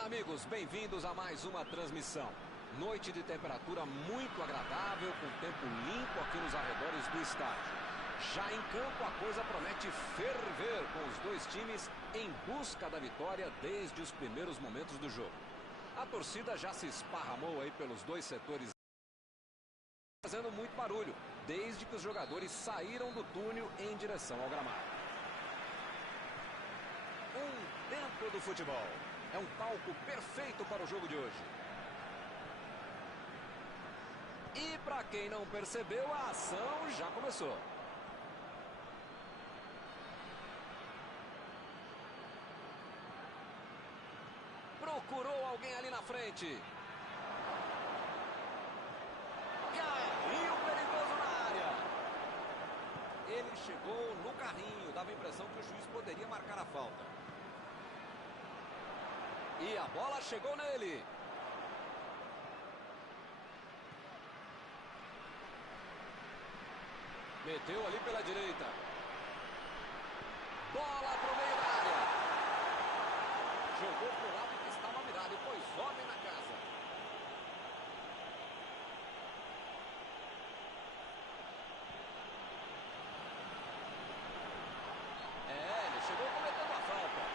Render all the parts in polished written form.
Olá, amigos, bem-vindos a mais uma transmissão. Noite de temperatura muito agradável, com tempo limpo aqui nos arredores do estádio. Já em campo, a coisa promete ferver, com os dois times em busca da vitória desde os primeiros momentos do jogo. A torcida já se esparramou aí pelos dois setores, fazendo muito barulho, desde que os jogadores saíram do túnel em direção ao gramado. Um templo do futebol. É um palco perfeito para o jogo de hoje. E para quem não percebeu, a ação já começou. Procurou alguém ali na frente. Carrinho perigoso na área. Ele chegou no carrinho. Dava a impressão que o juiz poderia marcar a falta. E a bola chegou nele. Meteu ali pela direita. Bola para o meio da área. Jogou para o lado que estava virado e pôs ordem na casa. Ele chegou cometendo a falta.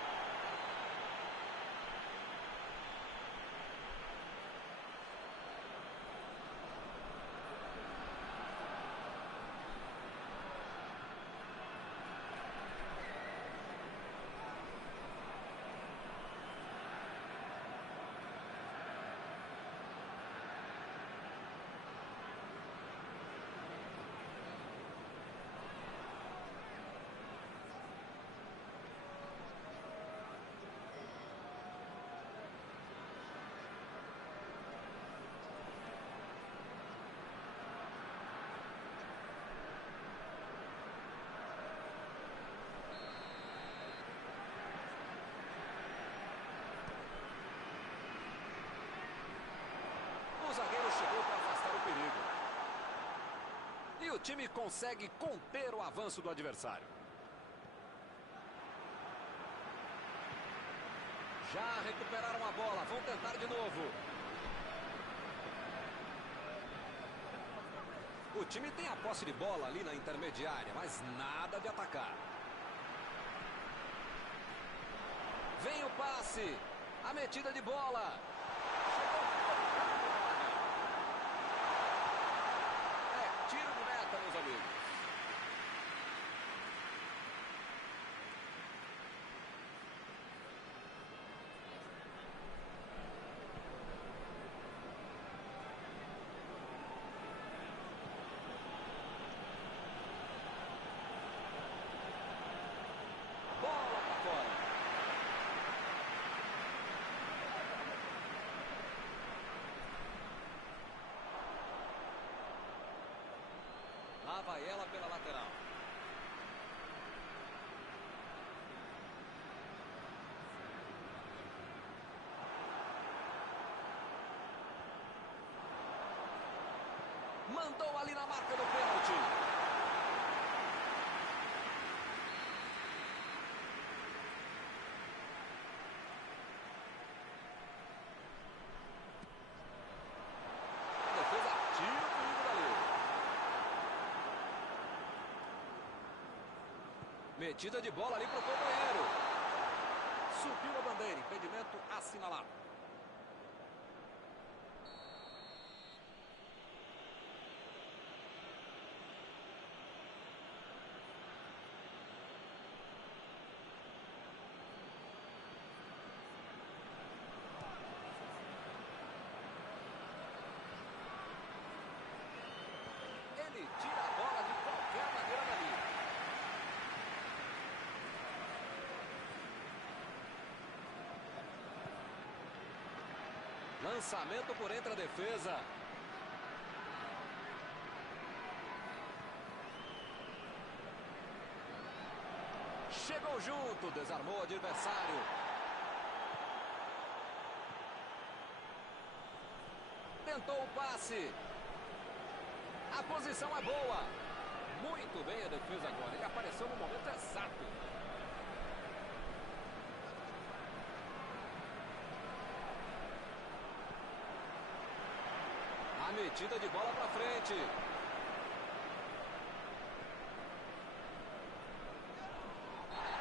O zagueiro chegou para afastar o perigo. E o time consegue conter o avanço do adversário. Já recuperaram a bola, vão tentar de novo. O time tem a posse de bola ali na intermediária, mas nada de atacar. Vem o passe, a metida de bola. Tiro de meta, meus amigos. Bola para fora. Lá vai ela pela lateral. Mandou ali na marca do pênalti. A defesa tira o perigo dali. Metida de bola ali para o companheiro. Subiu a bandeira, impedimento assinalado. Ele tira a bola de qualquer maneira dali. Lançamento por entre a defesa. Chegou junto, desarmou o adversário. Tentou o passe. A posição é boa. Muito bem a defesa agora. Ele apareceu no momento exato. metida de bola para frente.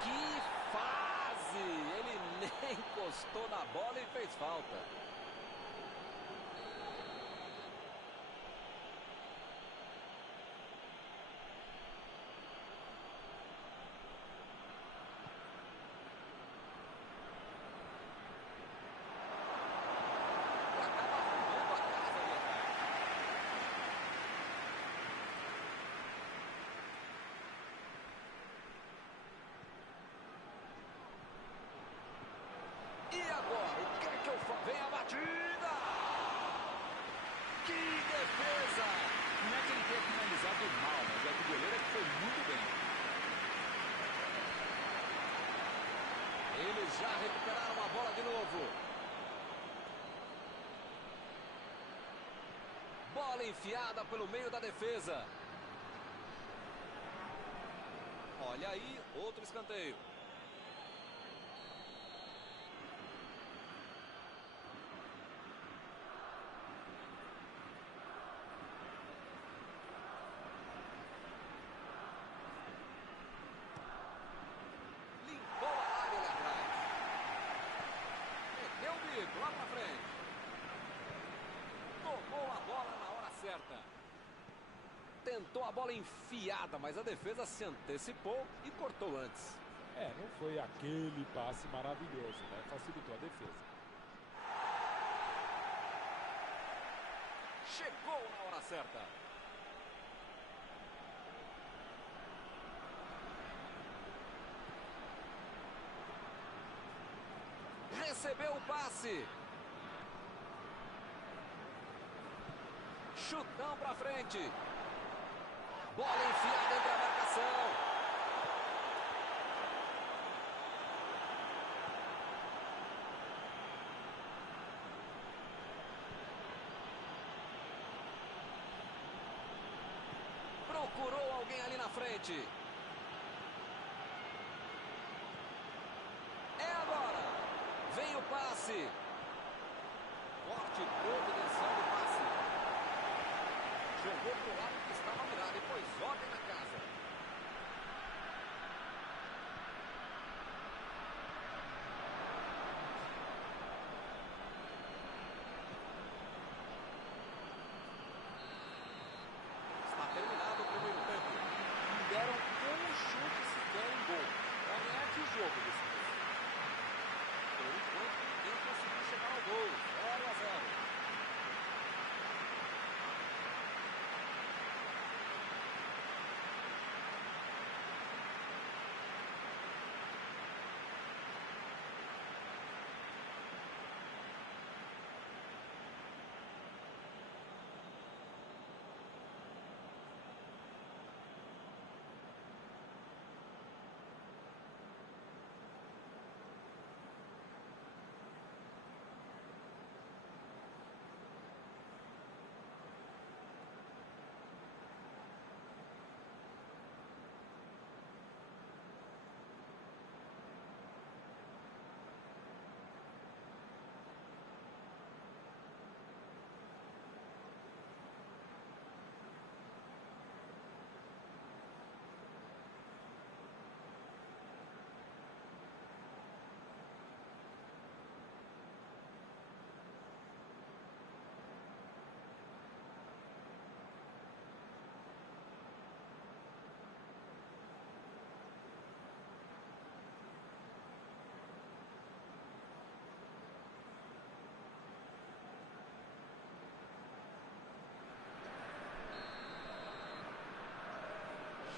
Que fase! Ele nem encostou na bola e fez falta. E agora, o que é que eu faço? Vem a batida! Que defesa! Não é que ele tenha finalizado mal, mas é que o goleiro é que foi muito bem. Eles já recuperaram a bola de novo. Bola enfiada pelo meio da defesa. Olha aí, outro escanteio. Limpou a área ali atrás. Meteu o bico lá pra frente. Tomou a bola na hora certa. Tentou a bola enfiada, mas a defesa se antecipou e cortou antes. Não foi aquele passe maravilhoso, né? Facilitou a defesa. Chegou na hora certa. Recebeu o passe. Chutão pra frente. Bola enfiada entre a marcação. Procurou alguém ali na frente. É agora. Vem o passe. Forte providencial do passe. Jogou pro lado que estava virado e pôs ordem na casa. Está terminado o primeiro tempo. Deram um chute sequer em gol. Pra ganhar que jogo desse tempo. Por enquanto, ninguém conseguiu chegar ao gol. 0-0.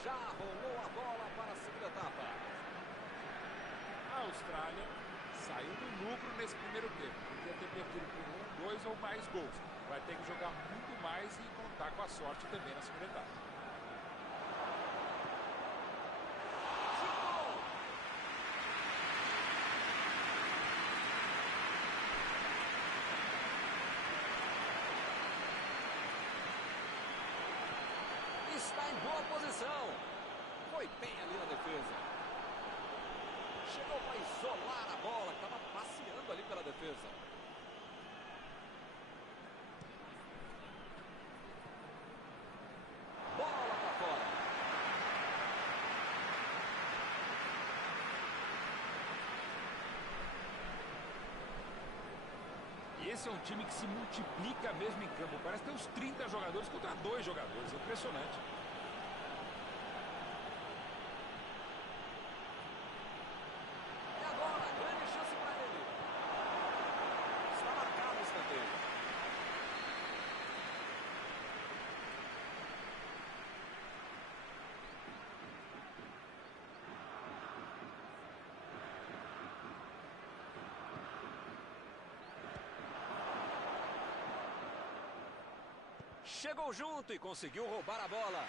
Já rolou a bola para a segunda etapa. A Austrália saiu no lucro nesse primeiro tempo. Podia ter perdido por 1, 2 ou mais gols. Vai ter que jogar muito mais e contar com a sorte também na segunda etapa. Chutou! Está em boa posição. Foi bem ali na defesa. Chegou para isolar a bola, que estava passeando ali pela defesa. esse é um time que se multiplica mesmo em campo. Parece ter uns 30 jogadores contra 2 jogadores. É impressionante. E agora, grande chance para ele. Está marcado o escanteio. Chegou junto e conseguiu roubar a bola.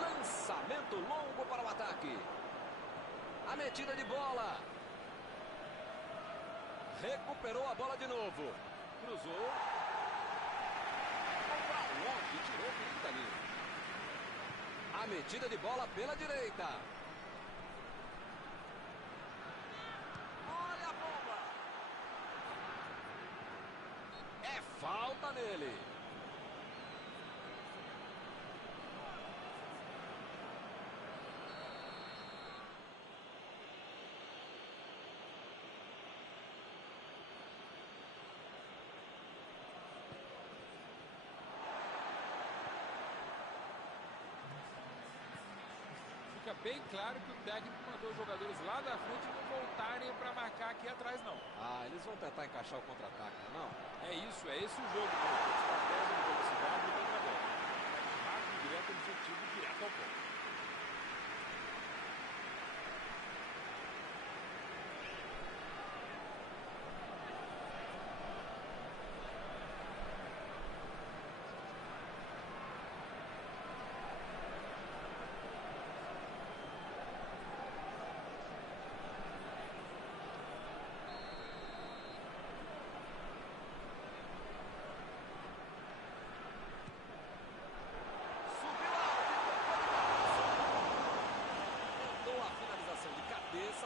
Lançamento longo para o ataque. A metida de bola. Recuperou a bola de novo. Cruzou. Para longe, tirou bonita ali. A metida de bola pela direita. Falta nele. Fica bem claro que o técnico mandou os jogadores lá da frente não voltarem para marcar aqui atrás, não. Ah, eles vão tentar encaixar o contra-ataque, não? É isso, é esse o jogo. Estratégia de velocidade e contra-bola. Marca direto, objetivo direto ao ponto.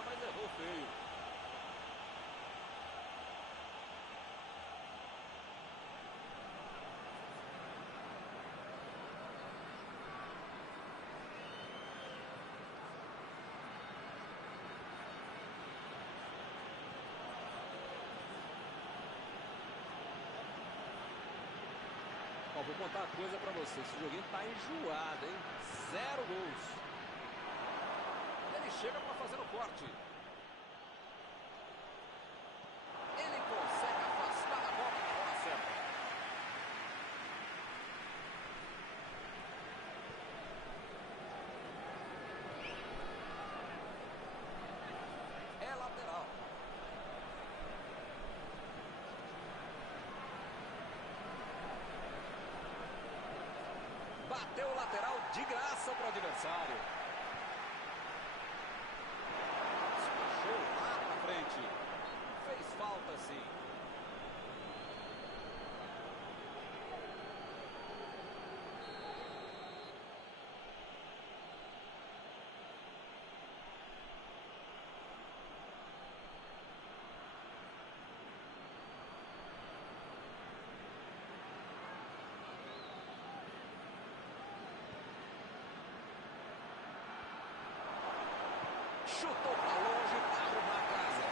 Mas errou feio. Ó, vou contar uma coisa pra você. Esse joguinho tá enjoado, hein? 0 gols. Ele chega pra fazer o corte. Ele consegue afastar a bola na hora certa. É lateral. Bateu o lateral de graça para o adversário. Despachou lá para frente. Fez falta, sim. Chutou para longe para arrumar a casa.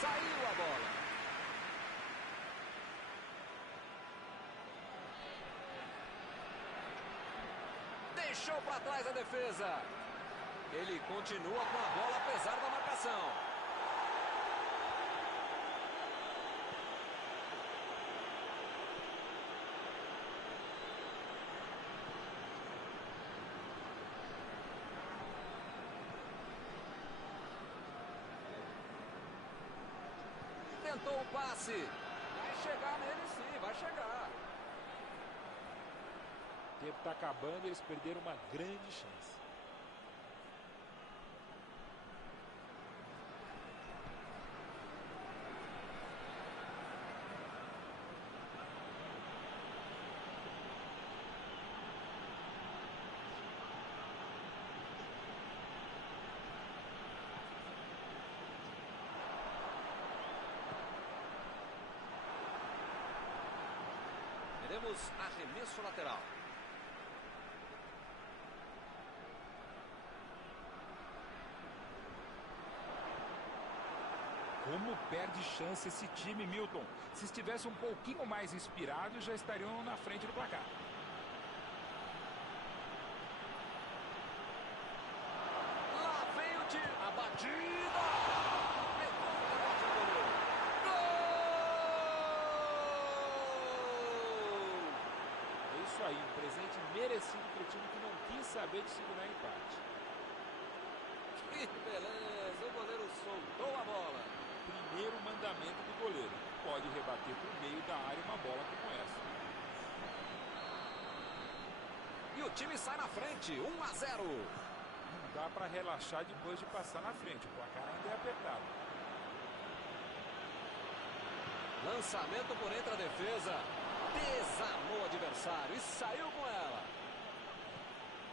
Saiu a bola. Deixou para trás a defesa. Ele continua com a bola apesar da marcação. Tentou o passe. Vai chegar nele sim, vai chegar. O tempo está acabando e eles perderam uma grande chance. Teremos arremesso lateral. Como perde chance esse time, Milton. Se estivesse um pouquinho mais inspirado, já estariam na frente do placar. Lá vem o tiro. A batida. Pegou o rebote do goleiro. Gol! É isso aí, um presente merecido para o time que não quis saber de segurar empate. Que beleza. O goleiro soltou a bola. Primeiro mandamento do goleiro. Pode rebater por meio da área uma bola como essa. E o time sai na frente, 1-0. Não dá para relaxar depois de passar na frente. O placar ainda é apertado. Lançamento por entre a defesa. Desarmou o adversário e saiu com ela.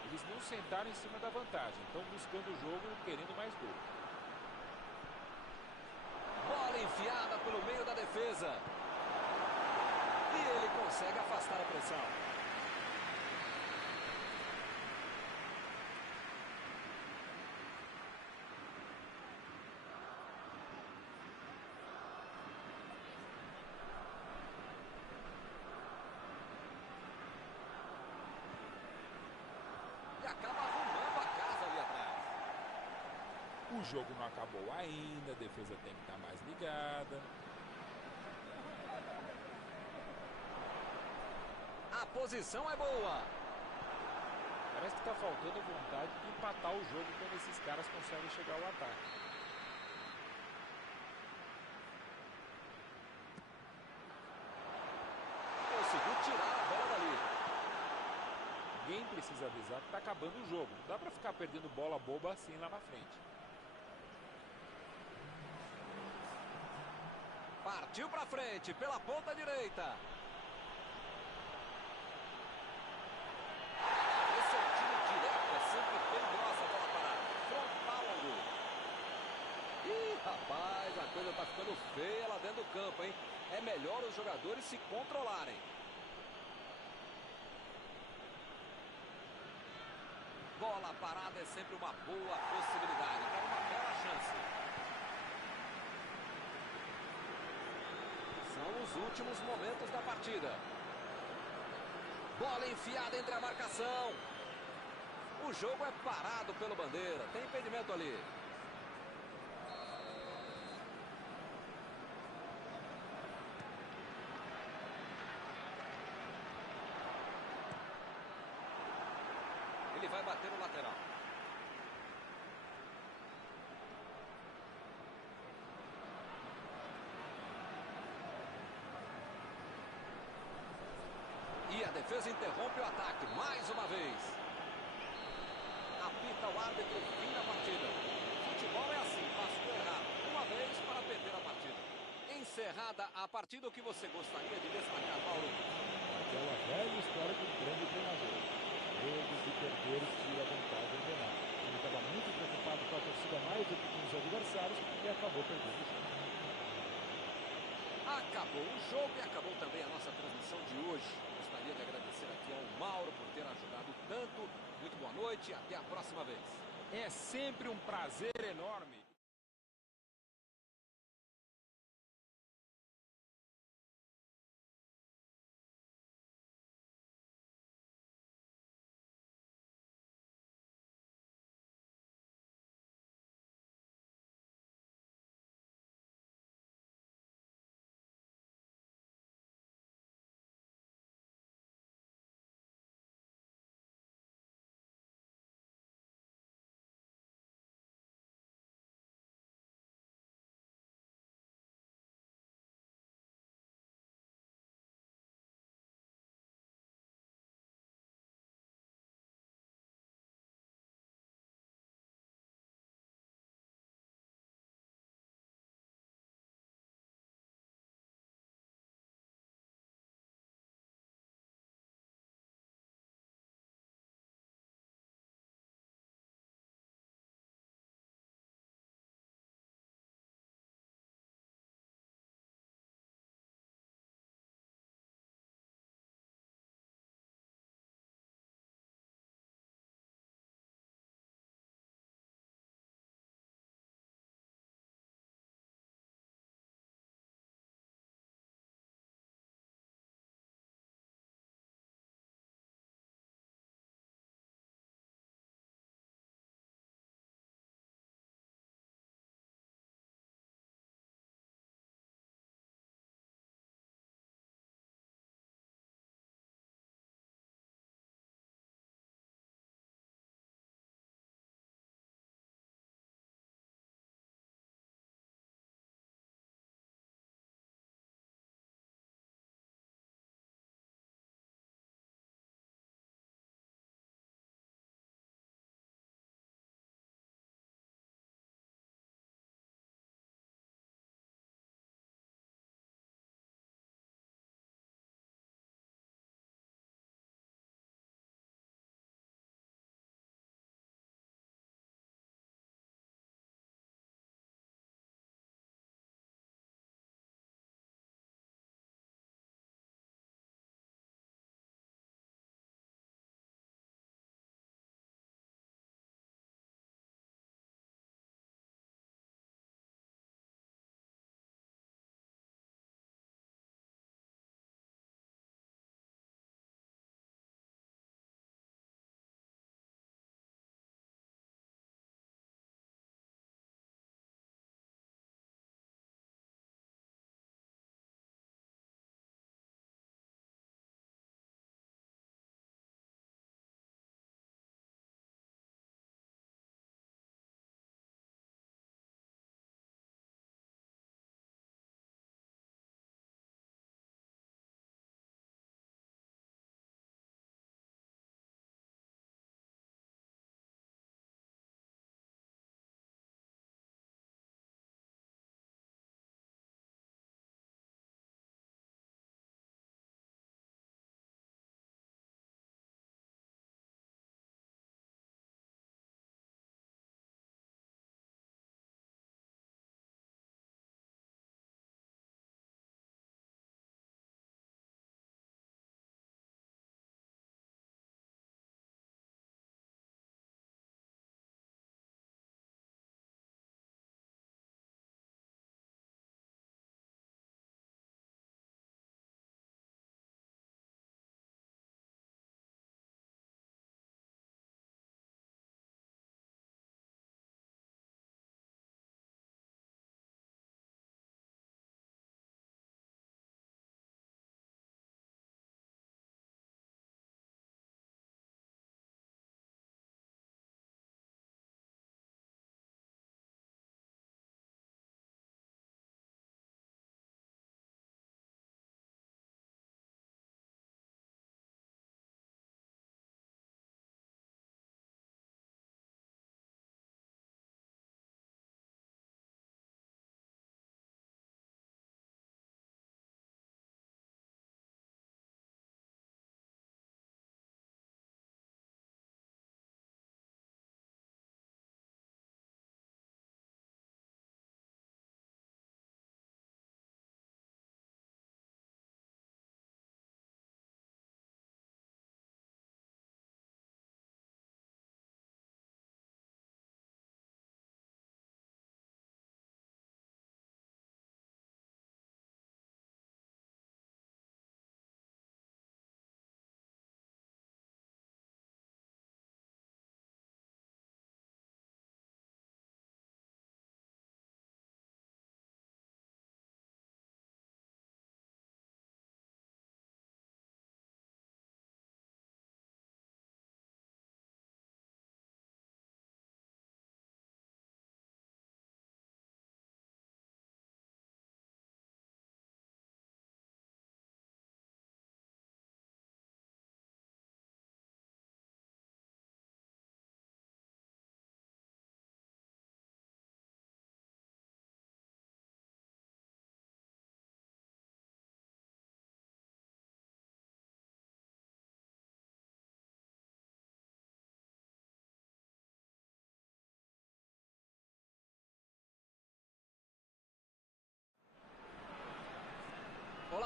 Eles não sentaram em cima da vantagem. Estão buscando o jogo, querendo mais gol. Bola enfiada pelo meio da defesa. E ele consegue afastar a pressão. E acaba arrumando a casa ali atrás. O jogo não acabou ainda, a defesa tem que estar mais ligada. A posição é boa. Parece que está faltando vontade de empatar o jogo quando esses caras conseguem chegar ao ataque. Conseguiu tirar a bola dali. Ninguém precisa avisar que está acabando o jogo. Não dá para ficar perdendo bola boba assim lá na frente. Partiu pra frente, pela ponta direita. Esse é um tiro direto, é sempre perigosa a bola parada. Frontal ao gol. Ih, rapaz, a coisa tá ficando feia lá dentro do campo, hein? É melhor os jogadores se controlarem. Bola parada é sempre uma boa possibilidade para uma bela chance. São os últimos momentos da partida. Bola enfiada entre a marcação. O jogo é parado pelo bandeira. Tem impedimento ali. Ele vai bater no lateral. E a defesa interrompe o ataque mais uma vez. Apita o árbitro, fim da partida. Futebol é assim, passou errado uma vez para perder a partida. Encerrada a partida, o que você gostaria de destacar, Paulo? Aquela velha história do grande treinador. Erros e perder tira a vantagem penal. Ele estava muito preocupado com a torcida mais do que com os adversários e acabou perdendo o jogo. Acabou o jogo e acabou também a nossa transmissão de hoje. Gostaria de agradecer aqui ao Mauro por ter ajudado tanto. Muito boa noite e até a próxima vez. É sempre um prazer enorme.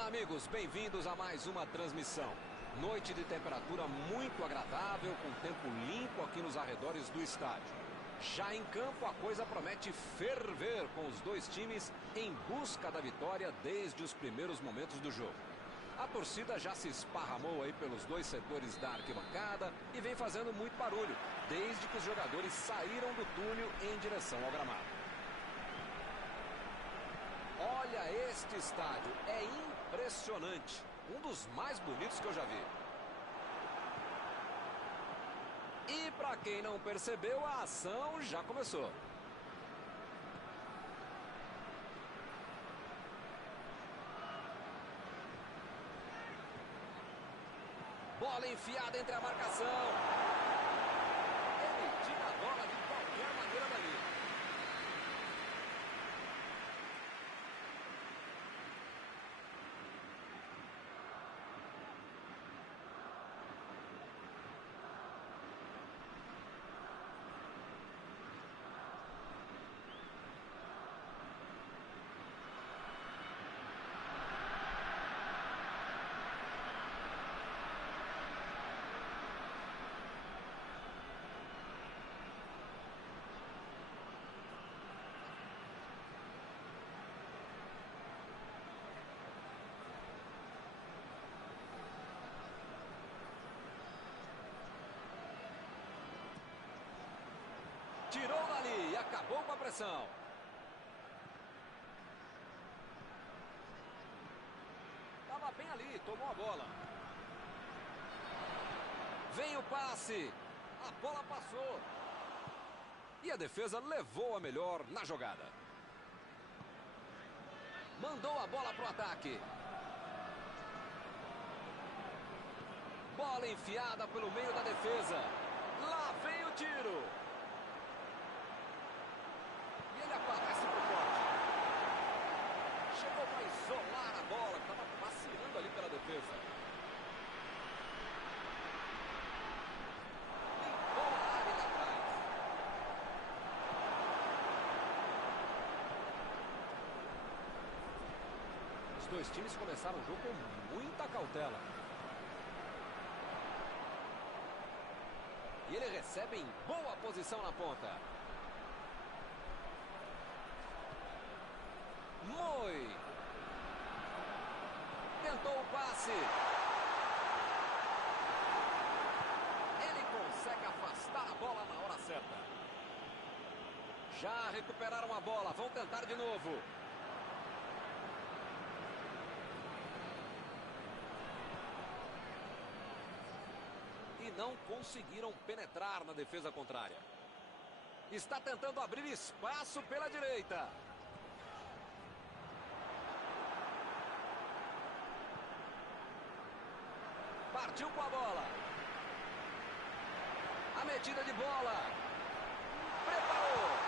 Olá, amigos, bem-vindos a mais uma transmissão. Noite de temperatura muito agradável, com tempo limpo aqui nos arredores do estádio. Já em campo, a coisa promete ferver, com os dois times em busca da vitória desde os primeiros momentos do jogo. A torcida já se esparramou aí pelos dois setores da arquibancada e vem fazendo muito barulho, desde que os jogadores saíram do túnel em direção ao gramado. Olha este estádio, é impressionante, um dos mais bonitos que eu já vi. E para quem não percebeu, a ação já começou. Bola enfiada entre a marcação. Ele tira a bola de qualquer maneira dali. Tirou dali e acabou com a pressão. Estava bem ali, tomou a bola. Vem o passe. A bola passou. E a defesa levou a melhor na jogada. Mandou a bola para o ataque. Bola enfiada pelo meio da defesa. Lá vem o tiro. Aparece pro corte. Chegou para isolar a bola, que estava passeando ali pela defesa. Limpou a área ali atrás. Os dois times começaram o jogo com muita cautela. E ele recebe em boa posição na ponta. Moi. Tentou o passe. Ele consegue afastar a bola na hora certa. Já recuperaram a bola. Vão tentar de novo. E não conseguiram penetrar na defesa contrária. Está tentando abrir espaço pela direita. Partiu com a bola. A metida de bola. Preparou.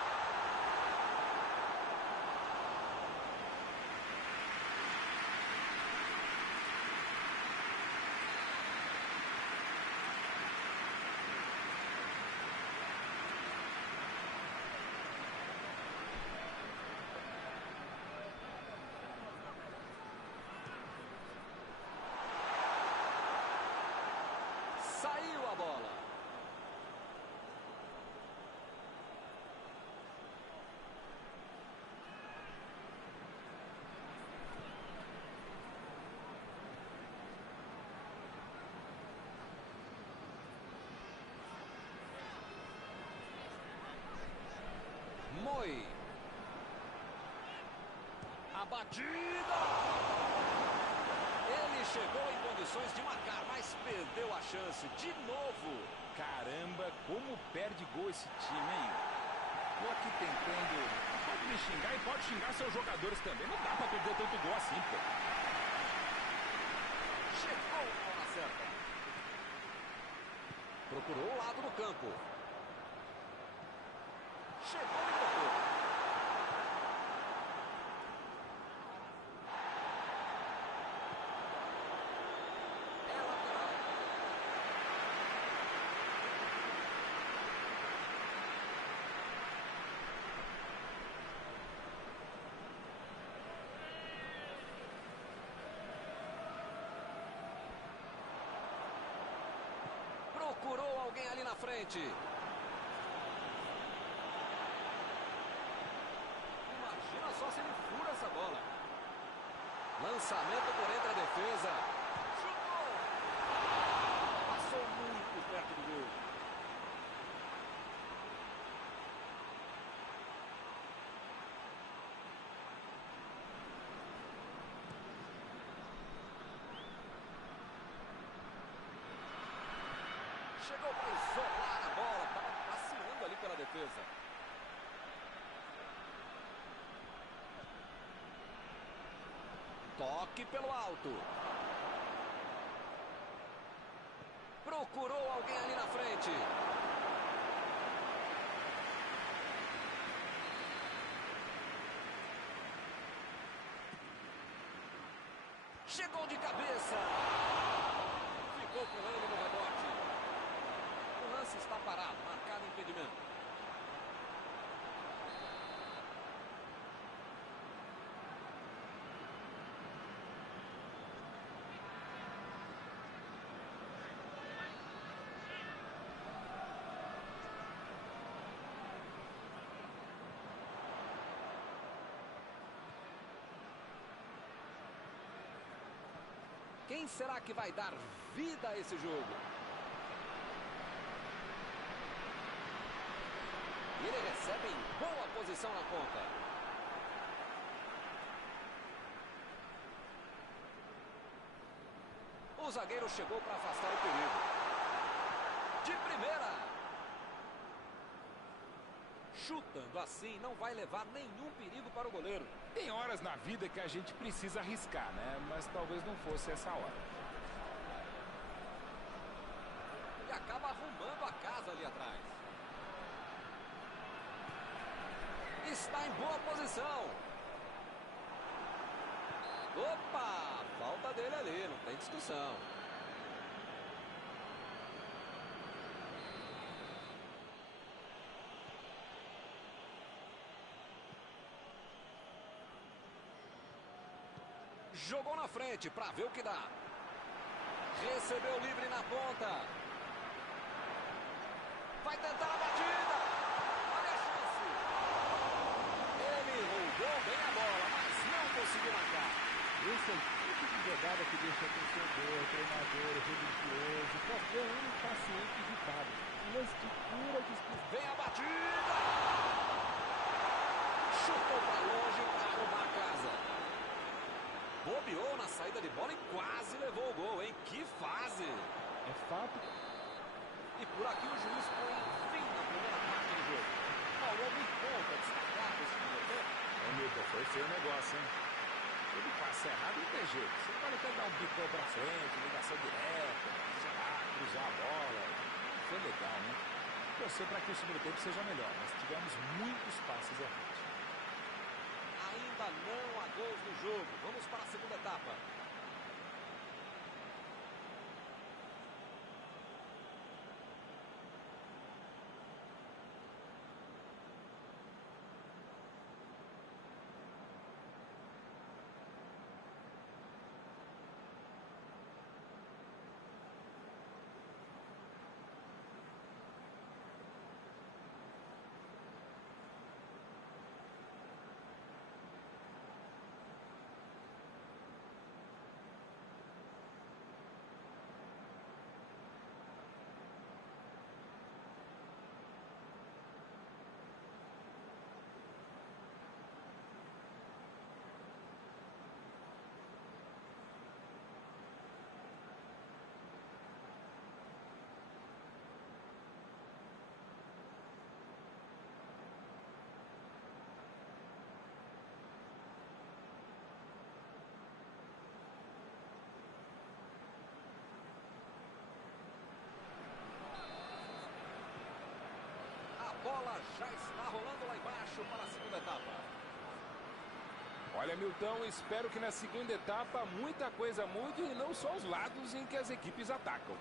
Saiu a bola. Moi. A batida. Ele chegou em condições de marcar, mas perdeu a chance de novo. Caramba, como perde gol esse time, hein? Tô aqui tentando... Pode me xingar e pode xingar seus jogadores também. Não dá pra perder tanto gol assim, pô. Chegou na hora certa. Procurou o lado do campo. Chegou e tocou. alguém ali na frente. Imagina só se ele fura essa bola. Lançamento por entre a defesa. Chutou! Passou muito perto do gol. Chegou para isolar a bola. Estava passeando ali pela defesa. Toque pelo alto. Procurou alguém ali na frente. Chegou de cabeça. Ficou com ele no rebote. O lance está parado, marcado impedimento. Quem será que vai dar vida a esse jogo? Ele recebe em boa posição na ponta. O zagueiro chegou para afastar o perigo. De primeira. Chutando assim, não vai levar nenhum perigo para o goleiro. Tem horas na vida que a gente precisa arriscar, né? Mas talvez não fosse essa hora. E acaba arrumando a casa ali atrás. Está em boa posição. Opa! Falta dele ali, não tem discussão. Jogou na frente para ver o que dá. Recebeu livre na ponta. Vai tentar a batida. Olha a chance. Ele roubou bem a bola, mas não conseguiu marcar. Esse é o tipo de jogada que deixa torcedor, treinador, religioso, qualquer um impaciente irritado. Um lance de pura disputa. Vem a batida. Chutou para longe para arrumar a casa. Bobeou na saída de bola e quase levou o gol, hein? Que fase! É fato. E por aqui o juiz põe fim na primeira parte do jogo. Algum ponto a destacar desse primeiro tempo? Ô, Milton, foi feio o negócio, hein? Ele passa errado não tem jeito. Você pode até dar um bicão pra frente, ligação direta, sei lá, cruzar a bola. Não foi legal, né? Torcer para que o segundo tempo seja melhor, mas tivemos muitos passes errados. Ainda não há gols no jogo. Vamos para a segunda etapa. Bola já está rolando lá embaixo para a segunda etapa. Olha, Milton, espero que na segunda etapa muita coisa mude e não só os lados em que as equipes atacam.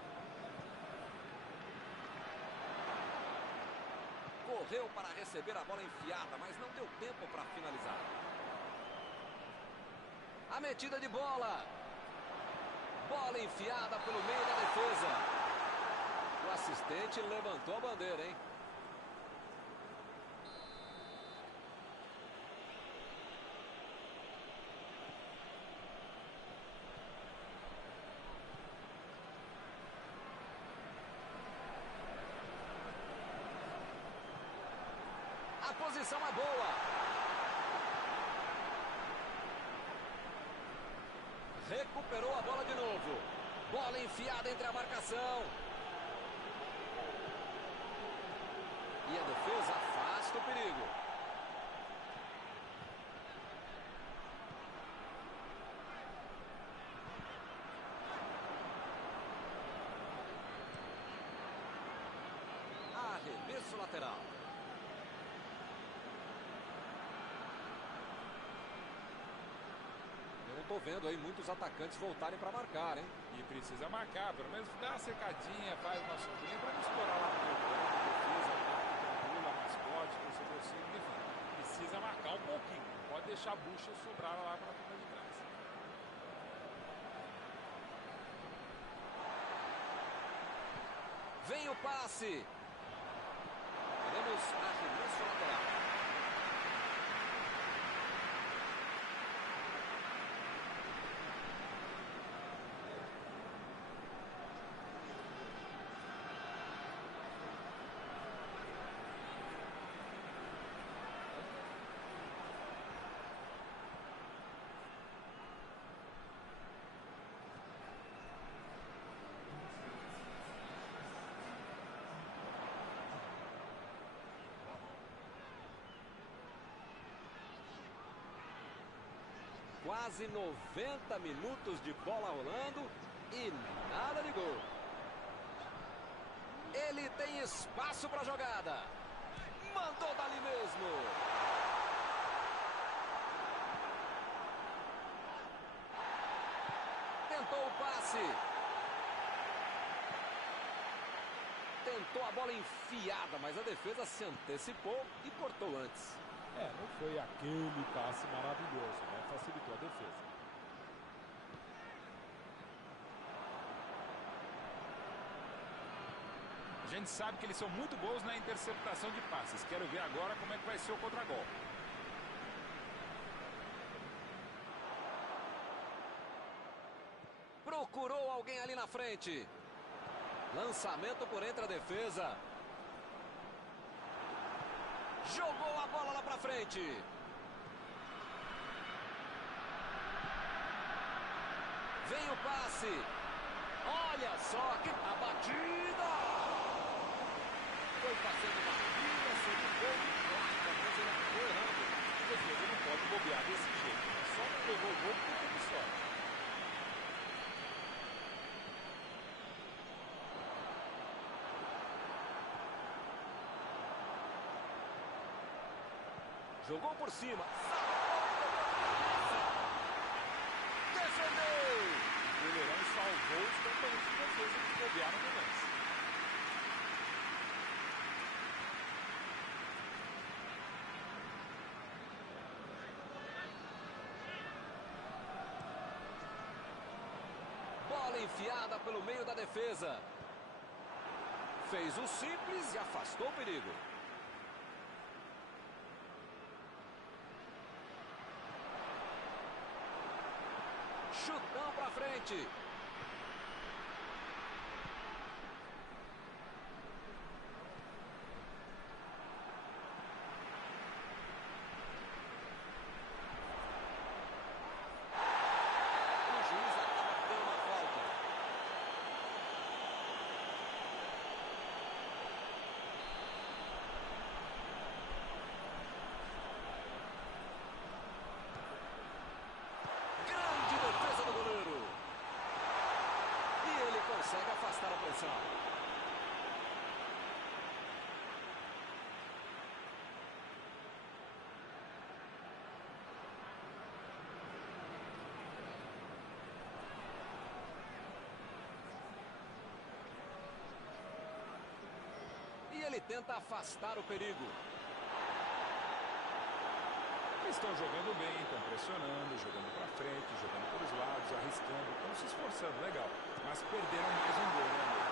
Correu para receber a bola enfiada, mas não deu tempo para finalizar. A metida de bola. Bola enfiada pelo meio da defesa. O assistente levantou a bandeira, hein? A posição é boa. Recuperou a bola de novo. Bola enfiada entre a marcação. E a defesa afasta o perigo. Arremesso lateral. Eu não estou vendo aí muitos atacantes voltarem para marcar, hein? E precisa marcar, pelo menos dá uma secadinha, faz uma sombrinha para não estourar lá no meio campo, defesa, ataque, triangula, mascote, torcedor cívico, enfim. Precisa marcar um pouquinho, não pode deixar a bucha sobrar lá para a turma de trás. Vem o passe. Teremos arremesso lateral. Quase 90 minutos de bola rolando e nada de gol. Ele tem espaço para a jogada. Mandou dali mesmo. Tentou o passe. Tentou a bola enfiada, mas a defesa se antecipou e cortou antes. Não foi aquele passe maravilhoso, né? Facilitou a defesa. A gente sabe que eles são muito bons na interceptação de passes. Quero ver agora como é que vai ser o contragolpe. Procurou alguém ali na frente. Lançamento por entre a defesa. Jogou a bola lá pra frente. Vem o passe. Olha só que a batida. Foi fazendo uma linha sobre o gol. Mas ele acabou errando. A defesa não pode bobear desse jeito. Só não levou o gol porque teve sorte. Jogou por cima. Defendeu. O goleirão salvou os companheiros de defesa que bobearam no lance. Bola enfiada pelo meio da defesa. Fez o simples e afastou o perigo. Chutão pra frente. O juiz acaba dando uma falta. Grande defesa do goleiro. E ele consegue afastar a pressão. E ele tenta afastar o perigo. Eles estão jogando bem, estão pressionando, jogando para frente, jogando pelos lados, arriscando, estão se esforçando, legal. Mas perderam mais um gol, né, amigo?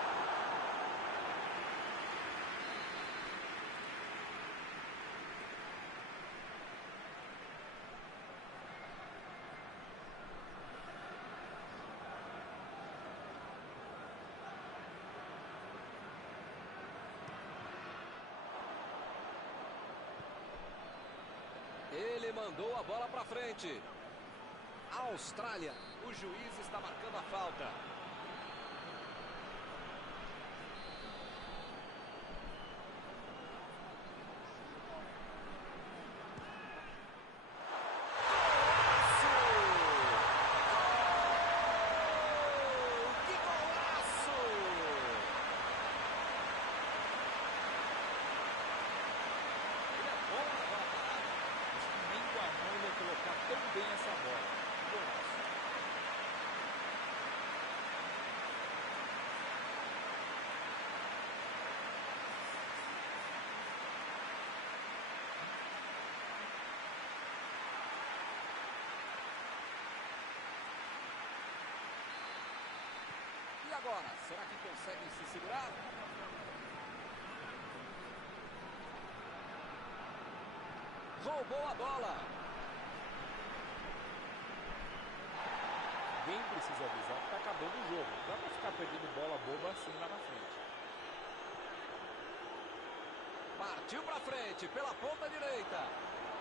Ele mandou a bola para frente. Austrália, o juiz está marcando a falta. Tão bem essa bola. Golaço. E agora, será que conseguem se segurar? Roubou a bola. Alguém precisa avisar que está acabando o jogo. Não dá para ficar perdendo bola boba assim lá na frente. Partiu para frente, pela ponta direita.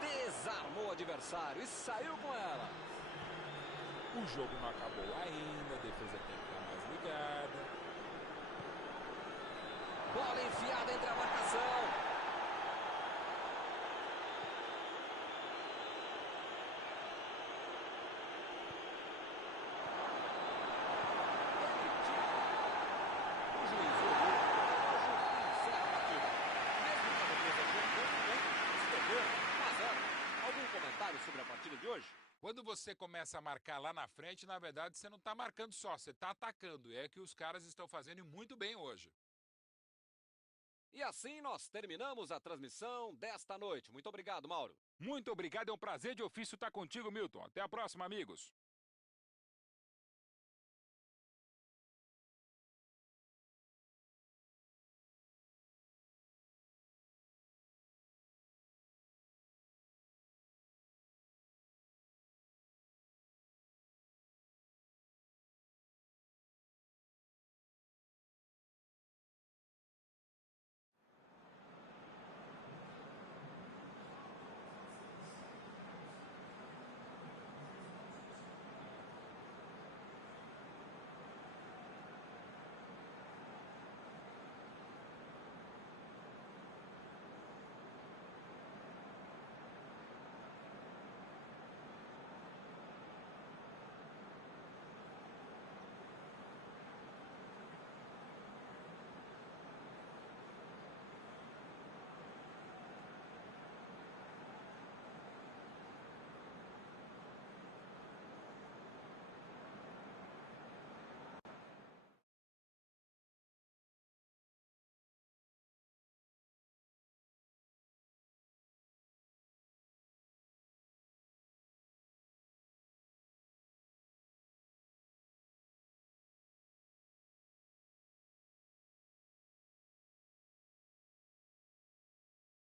Desarmou o adversário e saiu com ela. O jogo não acabou ainda, a defesa tem que estar mais ligada. Bola enfiada entre a marcação. Sobre a partida de hoje? Quando você começa a marcar lá na frente, na verdade você não está marcando só, você está atacando. E é que os caras estão fazendo muito bem hoje. E assim nós terminamos a transmissão desta noite. Muito obrigado, Mauro. Muito obrigado, é um prazer de ofício estar contigo, Milton. Até a próxima, amigos.